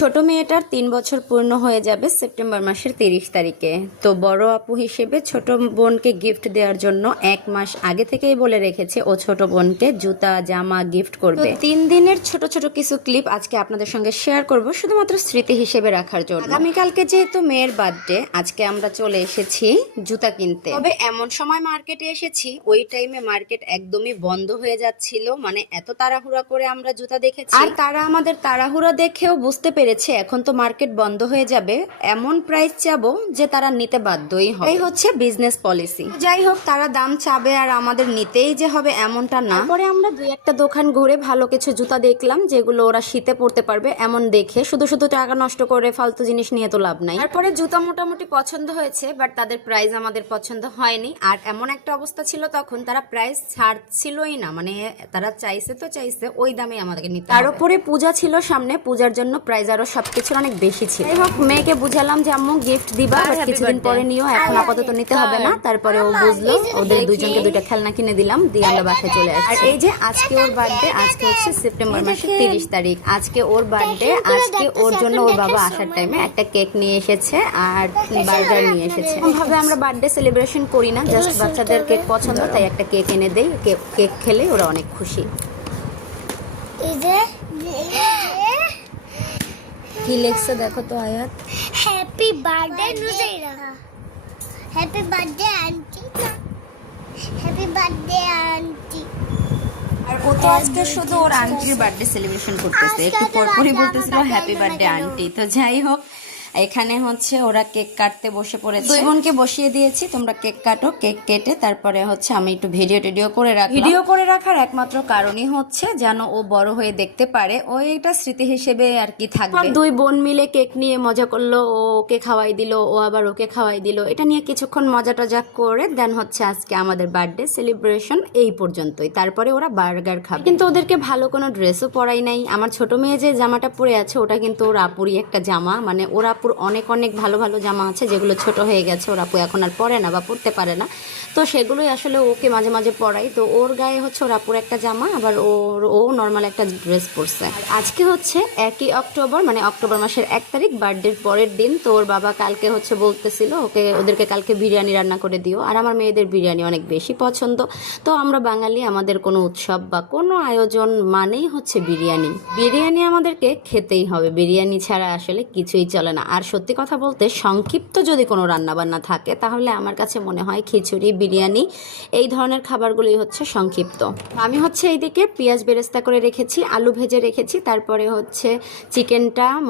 ছোট মেয়েটার 3 বছর পূর্ণ হয়ে যাবে সেপ্টেম্বর মাসের 30 তারিখে। তো বড় আপু হিসেবে ছোট বোনকে গিফট দেওয়ার জন্য 1 মাস আগে থেকেই বলে রেখেছে ও ছোট বোনকে জুতা জামা গিফট করবে। 3 দিনের ছোট ছোট কিছু ক্লিপ আজকে আপনাদের সঙ্গে শেয়ার করব, শুধুমাত্র স্মৃতি হিসেবে রাখার জন্য। আগামীকালকে যেহেতু মেয়ের বার্থডে, আজকে আমরা চলে এসেছি জুতা কিনতে। তবে এমন সময় মার্কেটে এসেছি, ওই টাইমে মার্কেট একদমই বন্ধ হয়ে যাচ্ছিল, মানে এত তাড়াহুড়া করে আমরা জুতা দেখেছি। আর তারা আমাদের তাড়াহুড়া দেখেও বুঝতে পেরেছে এখন তো মার্কেট বন্ধ হয়ে যাবে, এমন প্রাইস চাবো যে তারা নিতে বাধ্যই হবে। এই হচ্ছে বিজনেস পলিসি। যাই হোক, তারা দাম চাবে আর আমাদের নিতেই যে হবে এমনটা না। পরে আমরা 2-1টা দোকান ঘুরে ভালো কিছু জুতা দেখলাম যেগুলো ওরা শীতে পরতে পারবে এমন দেখে। শুধু শুধু টাকা নষ্ট করে ফালতু জিনিস নিয়ে তো লাভ নাই। তারপরে জুতা মোটামুটি পছন্দ হয়েছে, বাট তাদের প্রাইস আমাদের পছন্দ হয়নি। আর এমন একটা অবস্থা ছিল তখন তারা প্রাইস ছাড়ছিলই না, মানে তারা চাইছে তো চাইছে ওই দামে আমাদেরকে নিতে। তার উপরে পূজা ছিল সামনে, পূজার জন্য প্রাইস আরো সবকিছুর অনেক বেশি ছিল। যাই হোক, মেয়েকে বুঝালাম যে আম্মু গিফট দিবা, কিছুদিন পরে নিও, এখন আপাতত নিতে হবে না। তারপরে ও বুঝলো, ওদের দুইজনকে 2টা খেলনা কিনে দিলাম, দিয়ে আমরা বাসায় চলে আসি। আর এই যে আজকে ওর বার্থডে, আজকে হচ্ছে সেপ্টেম্বর মাসের 30 তারিখ, আজকে ওর বার্থডে। আজকে ওর জন্য ওর বাবা আসার টাইমে একটা কেক নিয়ে এসেছে আর বার্গার নিয়ে এসেছে। ভাবে আমরা বার্থডে সেলিব্রেশন করি না, জাস্ট বাচ্চাদের কেক পছন্দ তাই একটা কেক এনে দেই। কেক খেলে ওরা অনেক খুশি। কি লেখছে দেখো তো Ayat. Happy birthday Nujaira, happy birthday aunty, happy birthday aunty. আর ও তো আজকে শুধু ওর আন্টির বার্থডে সেলিব্রেশন করতেছে, একটু পরপরই বলতেছিল হ্যাপি বার্থডে আন্টি। তো যাই হোক, এখানে হচ্ছে ওরা কেক কাটতে বসে পড়েছে। দুই বোনকে বসিয়ে দিয়েছি, তোমরা কেক কাটো। কেক কেটে তারপরে হচ্ছে আমি একটু ভিডিও করে রাখলাম। ভিডিও করে রাখার একমাত্র কারণই হচ্ছে যেন ও বড় হয়ে দেখতে পারে, ওইটা স্মৃতি হিসেবে আর কি থাকবে। দুই বোন মিলে কেক নিয়ে মজা করলো, ও ওকে খাওয়াই দিল, ও আবার ওকে খাওয়াই দিল। এটা নিয়ে কিছুক্ষণ মজা টজা করে দেন হচ্ছে আজকে আমাদের বার্থডে সেলিব্রেশন এই পর্যন্তই। তারপরে ওরা বার্গার খাবে। কিন্তু ওদেরকে ভালো কোনো ড্রেসও পরাই নাই। আমার ছোট মেয়ে যে জামাটা পরে আছে ওটা কিন্তু ওর আপুরই একটা জামা, মানে ওরা অনেক অনেক ভালো ভালো জামা আছে যেগুলো ছোট হয়ে গেছে, ওর আপু এখন আর পরে না বা পরতে পারে না। তো সেগুলোই আসলে ওকে মাঝে মাঝে পরাই। তো ওর গায়ে হচ্ছে ওর আপুর একটা জামা, আবার ও নর্মাল একটা ড্রেস পরছে। আজকে হচ্ছে 1 অক্টোবর, মানে অক্টোবর মাসের 1 তারিখ, বার্থডের পরের দিন। তো ওর বাবা কালকে হচ্ছে বলতেছিল ওদেরকে কালকে বিরিয়ানি রান্না করে দিও। আর আমার মেয়েদের বিরিয়ানি অনেক বেশি পছন্দ। তো আমরা বাঙালি, আমাদের কোনো উৎসব বা কোনো আয়োজন মানেই হচ্ছে বিরিয়ানি। বিরিয়ানি আমাদেরকে খেতেই হবে, বিরিয়ানি ছাড়া আসলে কিছুই চলে না। আর সত্যি কথা বলতে সংক্ষিপ্ত যদি কোনো রান্নাবান্না থাকে তাহলে আমার কাছে মনে হয় খিচুড়ি, বিরিয়ানি, এই ধরনের খাবারগুলোই হচ্ছে সংক্ষিপ্ত। আমি হচ্ছে এইদিকে পেঁয়াজ বেরেস্তা করে রেখেছি, আলু ভেজে রেখেছি, তারপরে হচ্ছে চিকেনটা